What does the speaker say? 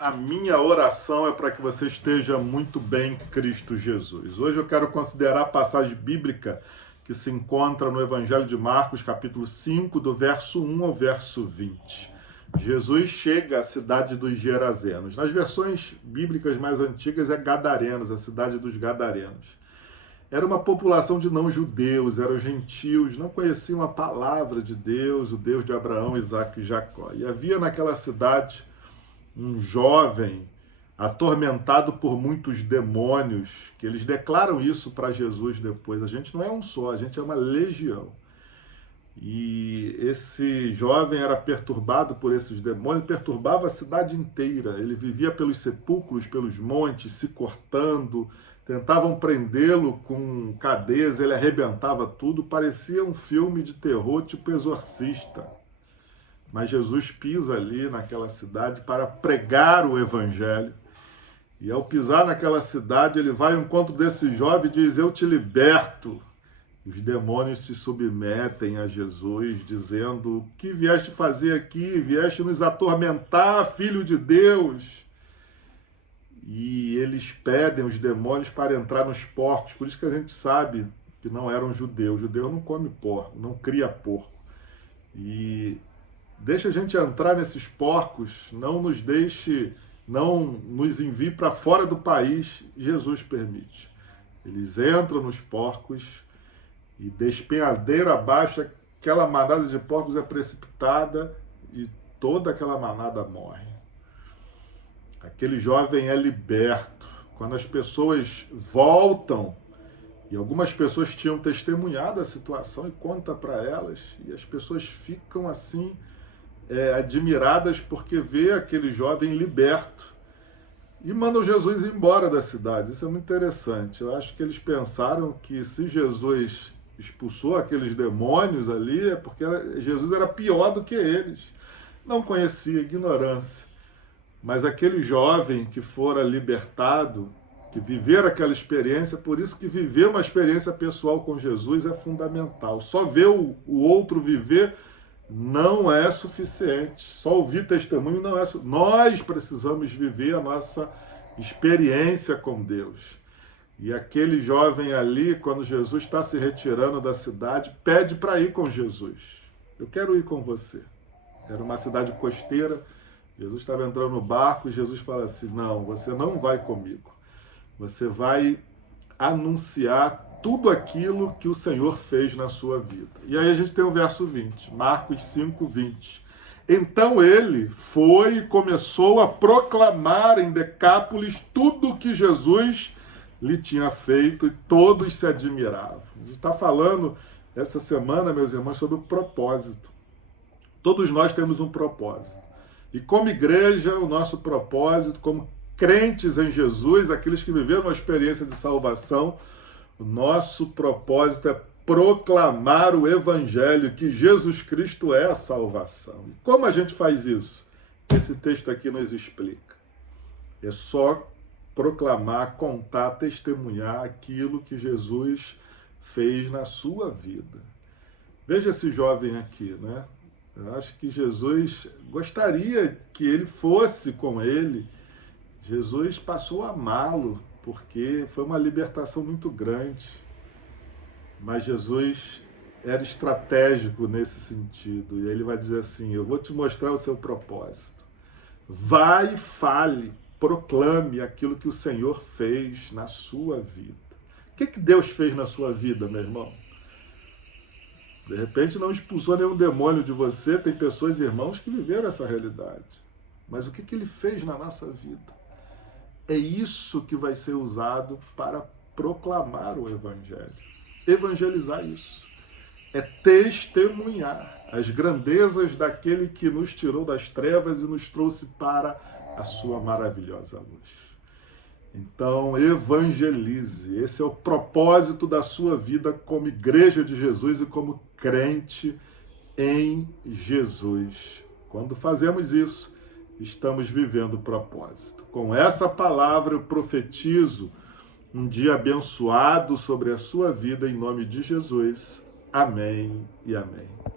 A minha oração é para que você esteja muito bem em Cristo Jesus. Hoje eu quero considerar a passagem bíblica que se encontra no Evangelho de Marcos, capítulo 5, do verso 1 ao verso 20. Jesus chega à cidade dos Gerazenos. Nas versões bíblicas mais antigas é Gadarenos, a cidade dos Gadarenos. Era uma população de não-judeus, eram gentios, não conheciam a palavra de Deus, o Deus de Abraão, Isaque e Jacó. E havia naquela cidade um jovem atormentado por muitos demônios, que eles declaram isso para Jesus depois. A gente não é um só, a gente é uma legião. E esse jovem era perturbado por esses demônios, perturbava a cidade inteira. Ele vivia pelos sepulcros, pelos montes, se cortando. Tentavam prendê-lo com cadeias, ele arrebentava tudo. Parecia um filme de terror tipo Exorcista. Mas Jesus pisa ali naquela cidade para pregar o evangelho. E ao pisar naquela cidade, ele vai ao encontro desse jovem e diz: eu te liberto. Os demônios se submetem a Jesus, dizendo: o que vieste fazer aqui? Vieste nos atormentar, filho de Deus. E eles pedem os demônios para entrar nos porcos. Por isso que a gente sabe que não eram judeus. O judeu não come porco, não cria porco. E deixa a gente entrar nesses porcos, não nos deixe, não nos envie para fora do país. Jesus permite. Eles entram nos porcos e despenhadeiro abaixo, aquela manada de porcos é precipitada e toda aquela manada morre. Aquele jovem é liberto. Quando as pessoas voltam, e algumas pessoas tinham testemunhado a situação e conta para elas, e as pessoas ficam assim, admiradas porque vê aquele jovem liberto e mandam Jesus embora da cidade. Isso é muito interessante. Eu acho que eles pensaram que se Jesus expulsou aqueles demônios ali é porque Jesus era pior do que eles. Não conhecia, ignorância. Mas aquele jovem que fora libertado, que viver aquela experiência, por isso que viver uma experiência pessoal com Jesus é fundamental. Só ver o outro viver não é suficiente. Só ouvir testemunho não é suficiente. Nós precisamos viver a nossa experiência com Deus. E aquele jovem ali, quando Jesus está se retirando da cidade, pede para ir com Jesus. Eu quero ir com você. Era uma cidade costeira. Jesus estava entrando no barco e Jesus fala assim: não, você não vai comigo. Você vai anunciar tudo aquilo que o Senhor fez na sua vida. E aí a gente tem o verso 20, Marcos 5, 20. Então ele foi e começou a proclamar em Decápolis tudo o que Jesus lhe tinha feito e todos se admiravam. A gente está falando essa semana, meus irmãos, sobre o propósito. Todos nós temos um propósito. E como igreja, o nosso propósito, como crentes em Jesus, aqueles que viveram uma experiência de salvação, o nosso propósito é proclamar o evangelho, que Jesus Cristo é a salvação. E como a gente faz isso? Esse texto aqui nos explica. É só proclamar, contar, testemunhar aquilo que Jesus fez na sua vida. Veja esse jovem aqui, né? Eu acho que Jesus gostaria que ele fosse com ele. Jesus passou a amá-lo, porque foi uma libertação muito grande. Mas Jesus era estratégico nesse sentido. E ele vai dizer assim: eu vou te mostrar o seu propósito. Vai e fale, proclame aquilo que o Senhor fez na sua vida. O que Deus fez na sua vida, meu irmão? De repente não expulsou nenhum demônio de você. Tem pessoas, irmãos, que viveram essa realidade. Mas o que ele fez na nossa vida? É isso que vai ser usado para proclamar o evangelho. Evangelizar isso. É testemunhar as grandezas daquele que nos tirou das trevas e nos trouxe para a sua maravilhosa luz. Então, evangelize. Esse é o propósito da sua vida como igreja de Jesus e como crente em Jesus. Quando fazemos isso, estamos vivendo o propósito. Com essa palavra, eu profetizo um dia abençoado sobre a sua vida, em nome de Jesus. Amém e amém.